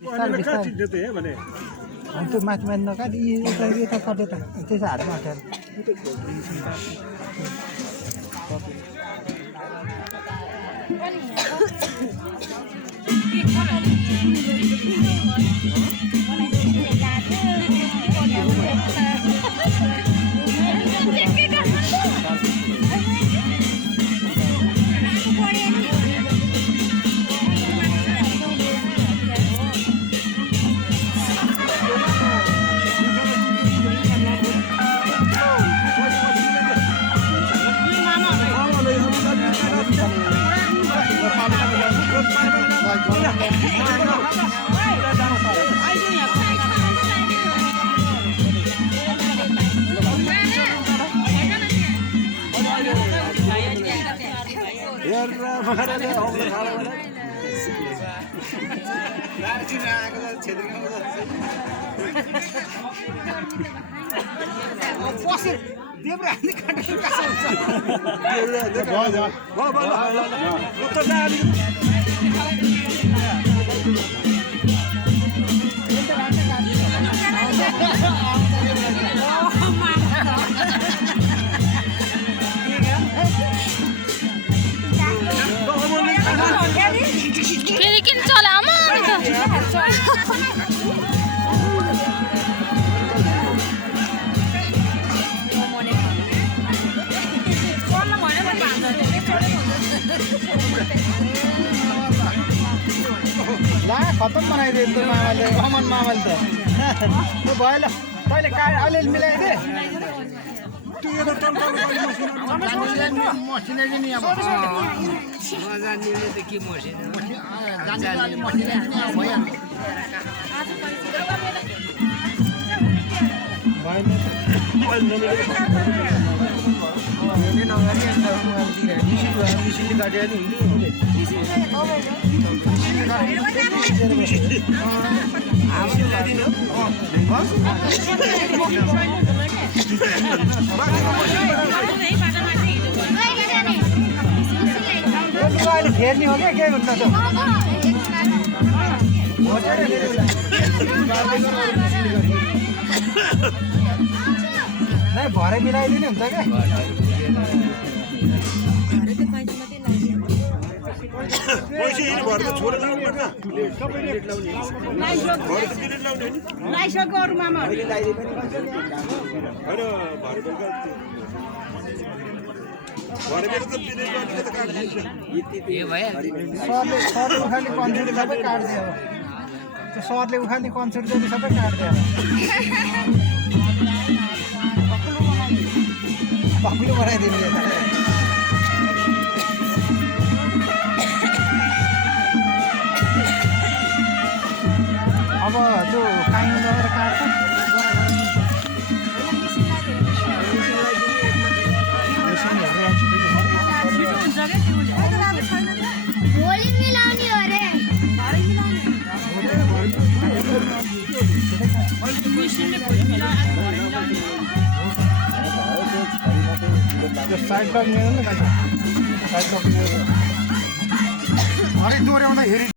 त्यो माथि माथि नकाटी यता कटे त त्यसो हातमा अटेर फेरि किन चला आमा ला खतम बनाइदियो त मामाले अमन मामाले त त्यो भयो ल तैँले अलिअलि मिलाइदे फेर्ने हो क्या के हुन्छ त भरे मिलाइदिने हुन्छ क्या सरले उखाल्ने कन्सेप्ट सबै काट्दियो त्यो सरले उखाल्ने कन्सेप्ट जति सबै काट्दियो पक्लु बनाइदिनु अब त्यो काहीँ लगेर काट्छ भोलि मिलाउने हो रे साइड लग्ने हो नि साइड लग्ने अलिक दोहोऱ्याउँदाखेरि